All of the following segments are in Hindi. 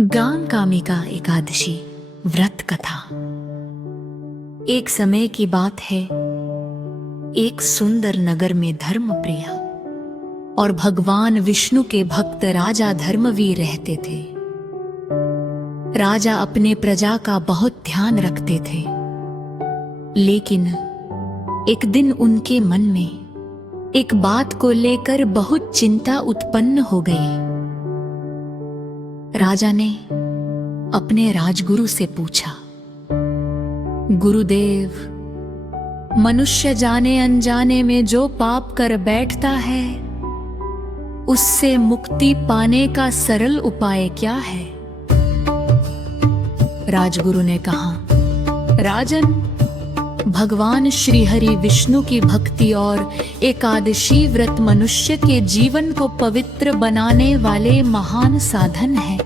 गांकामिका एकादशी व्रत कथा। एक समय की बात है, एक सुंदर नगर में धर्मप्रिया और भगवान विष्णु के भक्त राजा धर्मवीर रहते थे। राजा अपने प्रजा का बहुत ध्यान रखते थे, लेकिन एक दिन उनके मन में एक बात को लेकर बहुत चिंता उत्पन्न हो गई। राजा ने अपने राजगुरु से पूछा, गुरुदेव, मनुष्य जाने अनजाने में जो पाप कर बैठता है, उससे मुक्ति पाने का सरल उपाय क्या है? राजगुरु ने कहा, राजन, भगवान श्री हरि विष्णु की भक्ति और एकादशी व्रत मनुष्य के जीवन को पवित्र बनाने वाले महान साधन है।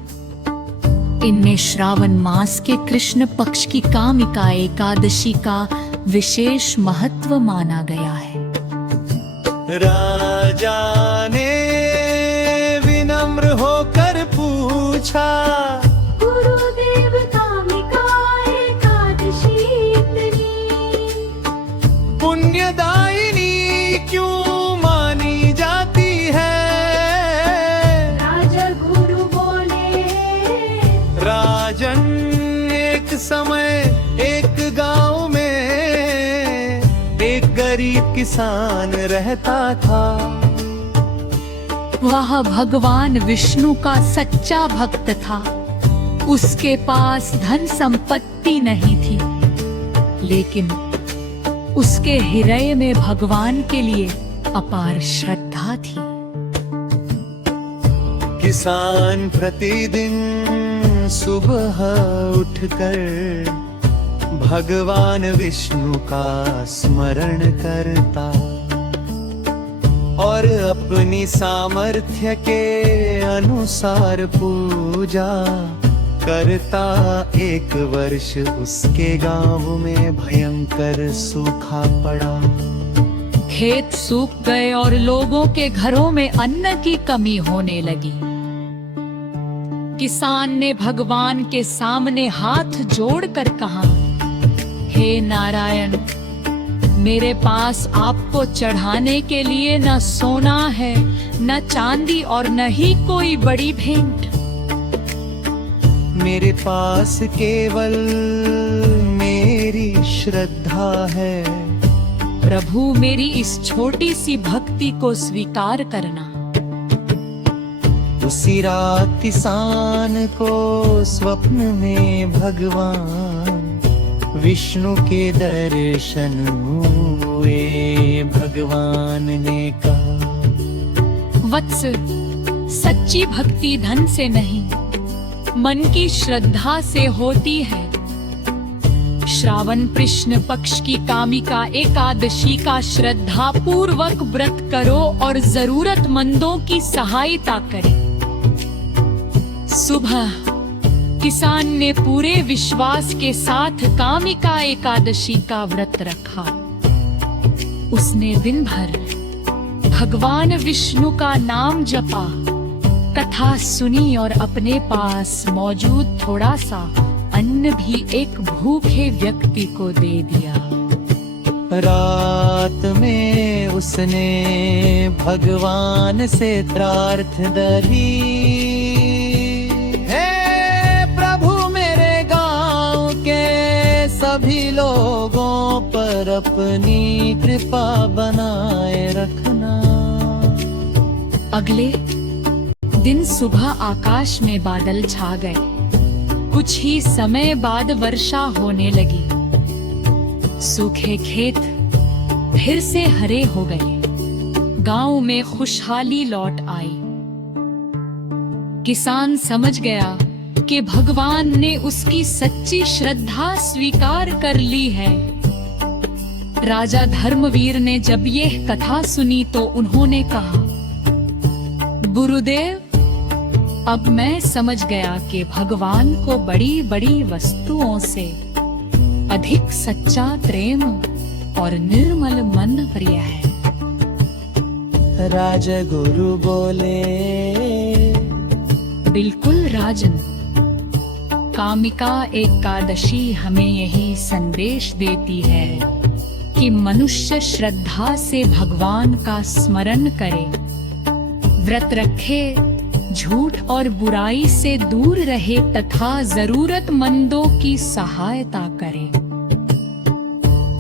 इनमें श्रावण मास के कृष्ण पक्ष की कामिका एकादशी का विशेष महत्व माना गया है। राजा ने विनम्र होकर पूछा, गुरुदेव, कामिका एकादशी इतनी पुण्यदायिनी क्यों मानी जाती है? राजा गुरु बोले, राजन, एक समय एक गांव में एक गरीब किसान रहता था। वह भगवान विष्णु का सच्चा भक्त था। उसके पास धन संपत्ति नहीं थी, लेकिन उसके हृदय में भगवान के लिए अपार श्रद्धा थी। किसान प्रतिदिन सुबह उठकर भगवान विष्णु का स्मरण करता और अपनी सामर्थ्य के अनुसार पूजा करता। एक वर्ष उसके गांव में भयंकर सूखा पड़ा। खेत सूख गए और लोगों के घरों में अन्न की कमी होने लगी। किसान ने भगवान के सामने हाथ जोड़कर कहा, हे नारायण, मेरे पास आपको चढ़ाने के लिए न सोना है, न चांदी और न ही कोई बड़ी भेंट। मेरे पास केवल मेरी श्रद्धा है। प्रभु, मेरी इस छोटी सी भक्ति को स्वीकार करना। उसी रात किसान को स्वप्न में भगवान विष्णु के दर्शन हुए। भगवान ने कहा, वत्स, सच्ची भक्ति धन से नहीं, मन की श्रद्धा से होती है। श्रावण कृष्ण पक्ष की कामिका एकादशी का श्रद्धा पूर्वक व्रत करो और जरूरतमंदों की सहायता करें। सुबह किसान ने पूरे विश्वास के साथ कामिका एकादशी का व्रत रखा। उसने दिन भर भगवान विष्णु का नाम जपा, कथा सुनी और अपने पास मौजूद थोड़ा सा अन्न भी एक भूखे व्यक्ति को दे दिया। रात में उसने भगवान से प्रार्थना धरी, हे प्रभु, मेरे गांव के सभी लोगों पर अपनी कृपा बनाए रखना। अगले दिन सुबह आकाश में बादल छा गए। कुछ ही समय बाद वर्षा होने लगी। सूखे खेत फिर से हरे हो गए। गांव में खुशहाली लौट आई। किसान समझ गया कि भगवान ने उसकी सच्ची श्रद्धा स्वीकार कर ली है। राजा धर्मवीर ने जब यह कथा सुनी तो उन्होंने कहा, गुरुदेव, अब मैं समझ गया कि भगवान को बड़ी बड़ी वस्तुओं से अधिक सच्चा प्रेम और निर्मल मन प्रिय है। राजगुरु बोले, बिल्कुल राजन, कामिका एकादशी हमें यही संदेश देती है कि मनुष्य श्रद्धा से भगवान का स्मरण करे, व्रत रखे, झूठ और बुराई से दूर रहे तथा जरूरतमंदों की सहायता करे।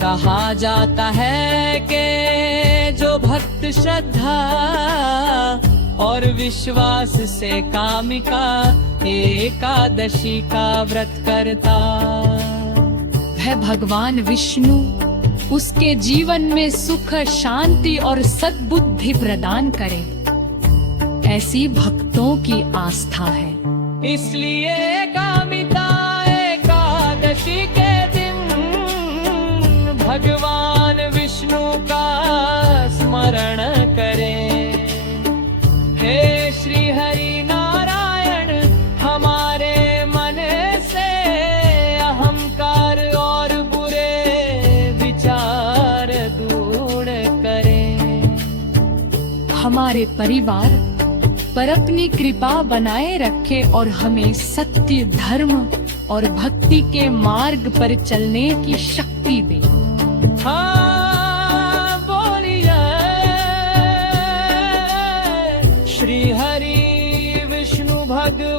कहा जाता है कि जो भक्त श्रद्धा और विश्वास से कामिका एकादशी का व्रत करता, वह भगवान विष्णु उसके जीवन में सुख, शांति और सद्बुद्धि प्रदान करे, ऐसी भक्तों की आस्था है। इसलिए कामिता एकादशी के दिन भगवान विष्णु का स्मरण करें। हे श्री हरि नारायण, हमारे मन से अहंकार और बुरे विचार दूर करें। हमारे परिवार पर अपनी कृपा बनाए रखे और हमें सत्य, धर्म और भक्ति के मार्ग पर चलने की शक्ति दे। हाँ बोलिए श्री हरि विष्णु भगवान